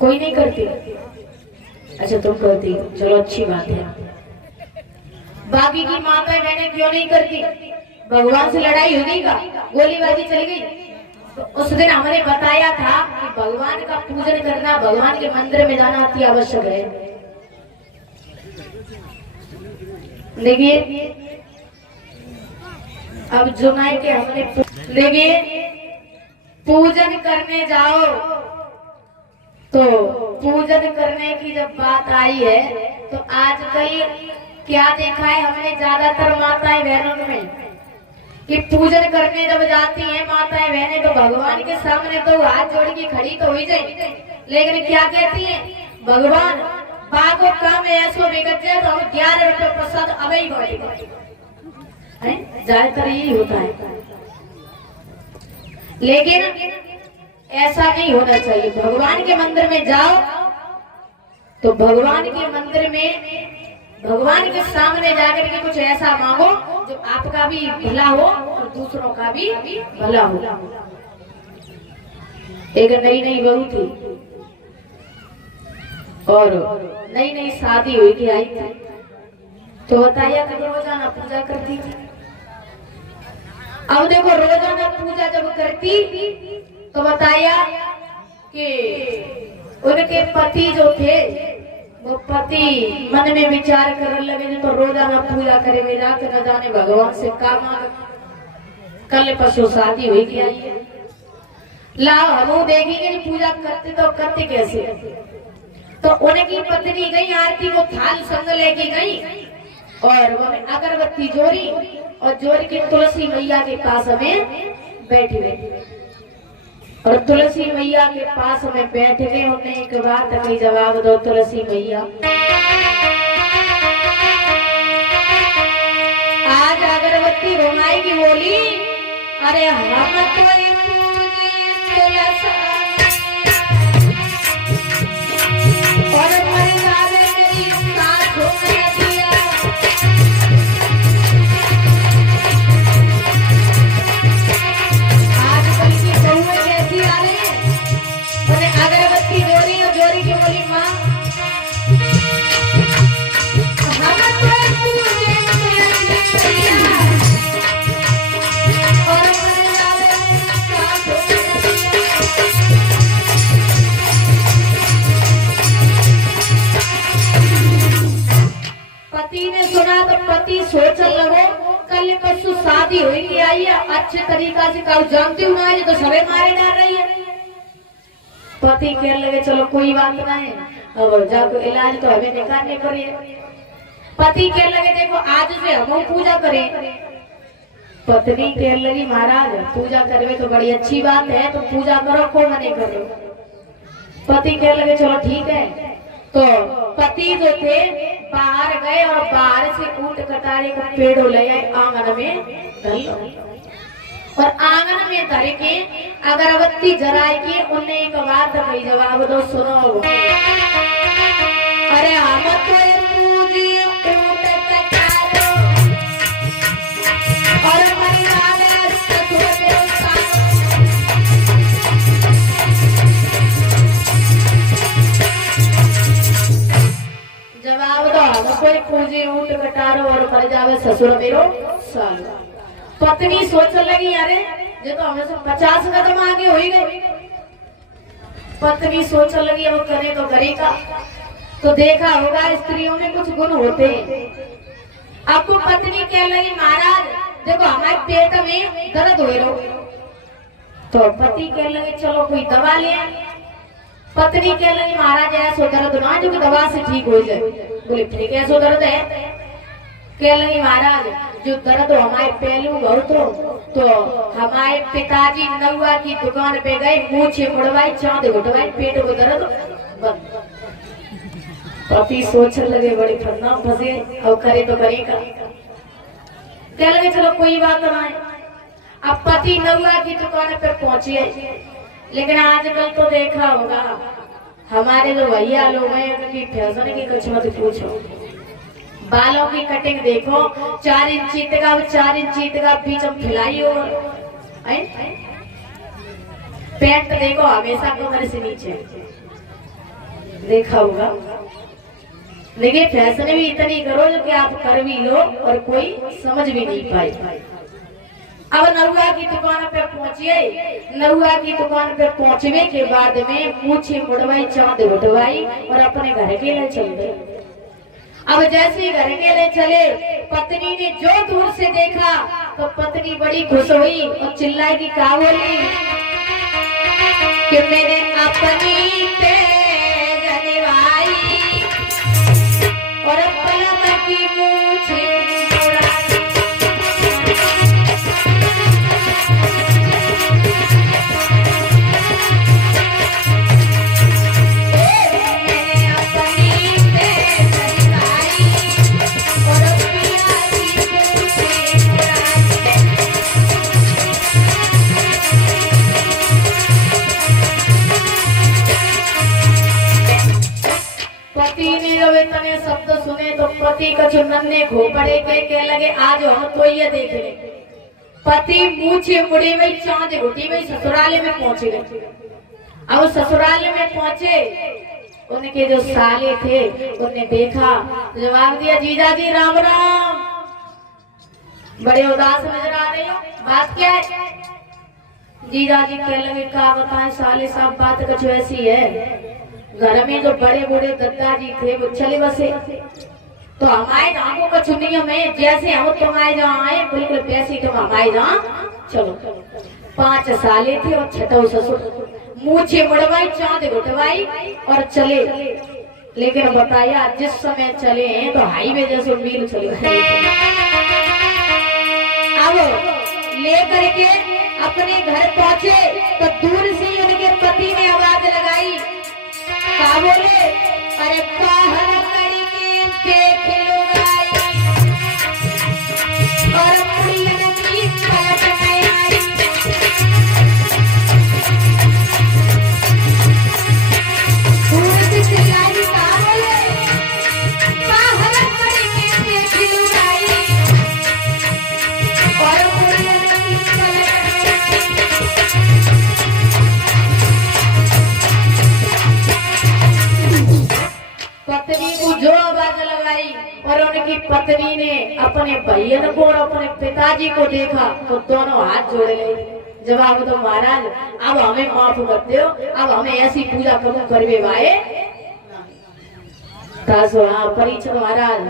कोई नहीं करती? अच्छा तुम करती हो, चलो अच्छी बात है। बाकी की माताएं बहनें क्यों नहीं करती? भगवान से लड़ाई हो गई का, गोलीबाजी चल गई। तो उस दिन हमने बताया था कि भगवान का पूजन करना, भगवान के मंदिर में जाना अति आवश्यक है। देखिए अब जुनाई के हमने देखिए पूजन करने जाओ तो पूजन करने की जब बात आई है तो आजकल क्या देखा है हमने ज्यादातर माताएं बहनों में कि पूजन करने जब जाती हैं माताएं बहनें तो भगवान के सामने तो हाथ जोड़ के खड़ी तो हो जाए, लेकिन क्या कहती हैं, भगवान बागो काम ऐसो बिगड़ जाए तो हम 11 रुपए प्रसाद अब ही बांटेंगे। ज्यादातर यही होता है, लेकिन ऐसा नहीं होना चाहिए। भगवान के मंदिर में जाओ तो भगवान के मंदिर में भगवान के सामने जाकर के कुछ ऐसा मांगो जो आपका भी भला हो और दूसरों का भी भला हो। एक नई नई बहू थी और नई नई शादी हुई कि आई थी, तो बताया कि रोजाना पूजा करती थी। अब देखो रोजाना पूजा जब करती तो बताया कि उनके पति जो थे वो पति मन में विचार करने लगे तो रोजाना पूजा करे मेरा तो न जाने भगवान से काम कल परसों शादी हुई कि आई है, लाओ हम देखेंगे पूजा करते तो करते कैसे। तो उनकी पत्नी गई आरती को थाल संग लेके गई और वो अगरबत्ती जोड़ी और जोड़ के तुलसी मैया के पास में बैठ गए और तुलसी मैया के पास में बैठ गए। उन्हें एक बात कही, जवाब दो तुलसी मैया, आज अगरबत्ती घुमाई की बोली, अरे हम तो और अगरबत्ती जोड़ी और जोड़ी की बोली माँ पति ने सुना तो पति सोच लगो कल परसों शादी हुई कि आई है, अच्छे तरीका से काउ जानती हूँ ना तो सबे मारे डाल रही है। पति कहने लगे चलो कोई बात नहीं, अब जब इलाज तो हमें निकालने पड़े। पति कहने लगे देखो आज से हम पूजा करें। पत्नी कहने लगी महाराज पूजा करवे तो बड़ी अच्छी बात है, तो पूजा करो को मने करो। पति कहने लगे चलो ठीक है। तो पति जो थे बाहर गए और बाहर से ऊंट कटारे का पेड़ो ले आए, आंगन में धर और आंगन में धर के अगरबत्ती जराए के उन्हें एक बात कही, जवाब दो सुनो, अरे हम तो पूजी ऊंट कटारो और जवाब दो हम कोई पूजी ऊंट कटारो और मर जावे ससुर मेरो सालो। पत्नी सोच लगी अरे जो तो हमें 50 कदम आगे हो ही गए। पत्नी सोच लगी अब करे तो करेगा। तो देखा होगा स्त्रियों में कुछ गुण होते हैं। आपको पत्नी कहने लगी महाराज देखो हमारे पेट में दर्द हो रहा, तो पति कहने लगे चलो कोई दवा ले। पत्नी कहने लगी महाराज ऐसो दर्द ना जो दवा से ठीक हो जाए। बोले ठीक है ऐसो दर्द है। कहने लगी महाराज जो दर्द हमारे पहलू बहुत हो, तो हमारे पिताजी नौआ की दुकान पे गए, मूछे मुड़वाई, चांद घुटवाई, पेट को दर्द बंद। पति सोचने लगे बड़ी फन्ना फंसे, अब करे तो करेगा। कहने लगे चलो कोई बात ना है। अब पति नौआ की दुकान पे पहुंचे, लेकिन आजकल तो देखा होगा हमारे जो भैया लोग हैं उनकी फैशन की कुछ मत पूछो। बालों की कटिंग देखो 4 इंची तक बीच में फैलाई हो, पैंट देखो हमेशा कमर से नीचे। देखा होगा। लेकिन फैशन भी इतनी करो जो कि आप कर भी लो और कोई समझ भी नहीं पाए। अब नरुआ की दुकान पे पहुंचिए। नरुआ की दुकान पे पहुंचने के बाद में पूछे मुड़वाई चांद उठवाई और अपने घर के लिए चल गए। अब जैसे ही घर के लिए चले, पत्नी ने जो दूर से देखा तो पत्नी बड़ी खुश हुई और चिल्लाई की का बोली कि मैंने अपनी तेज जनवाई और पलम की मूछे इतने शब्द सुने तो पति कछु नन्हे घोपड़े के कह लगे आज हम तो ये देख ले। पति मूछे मुड़ी में चांद घुटी में ससुराल में पहुंच गए। अब ससुराल में पहुंचे, उनके जो साले थे उन्हें देखा, जवाब दिया जीजा जी राम राम। बड़े उदास नजर आ रहे हो, बात क्या है? जीजा जी कह लगे क्या बताएं साले साहब, बात कुछ ऐसी है। घर में जो बड़े बूढ़े दादाजी थे वो चले बसे, तो हमारे आंखों का चुनिया में जैसे हम तुम्हारे जहाँ आए बिल्कुल वैसे तुम हमारे जहाँ चलो। 5 साले थे और छठा ससुर। मूछे मुड़वाई चांद घुटवाई और चले। लेकिन बताया जिस समय चले हैं तो हाईवे जैसे मील चले। अब लेकर के अपने घर पहुंचे तो दूर से उनके पति ने आवाज लगाई, क्या बोले? अरे बाहर करके देख लो और मुड़ियन की पलट नहीं आई। दूर से चिल्लाई, क्या बोले? बाहर करके देख लो और मुड़ियन की पलट पत्नी को जो आवाज लगाई और उनकी पत्नी ने अपने भैया को और अपने पिताजी को देखा तो दोनों हाथ जोड़ ले। जवाब तो महाराज अब हमें माफ कर दो, अब हमें ऐसी पूजा करूं करवे भाई। परीक्षित महाराज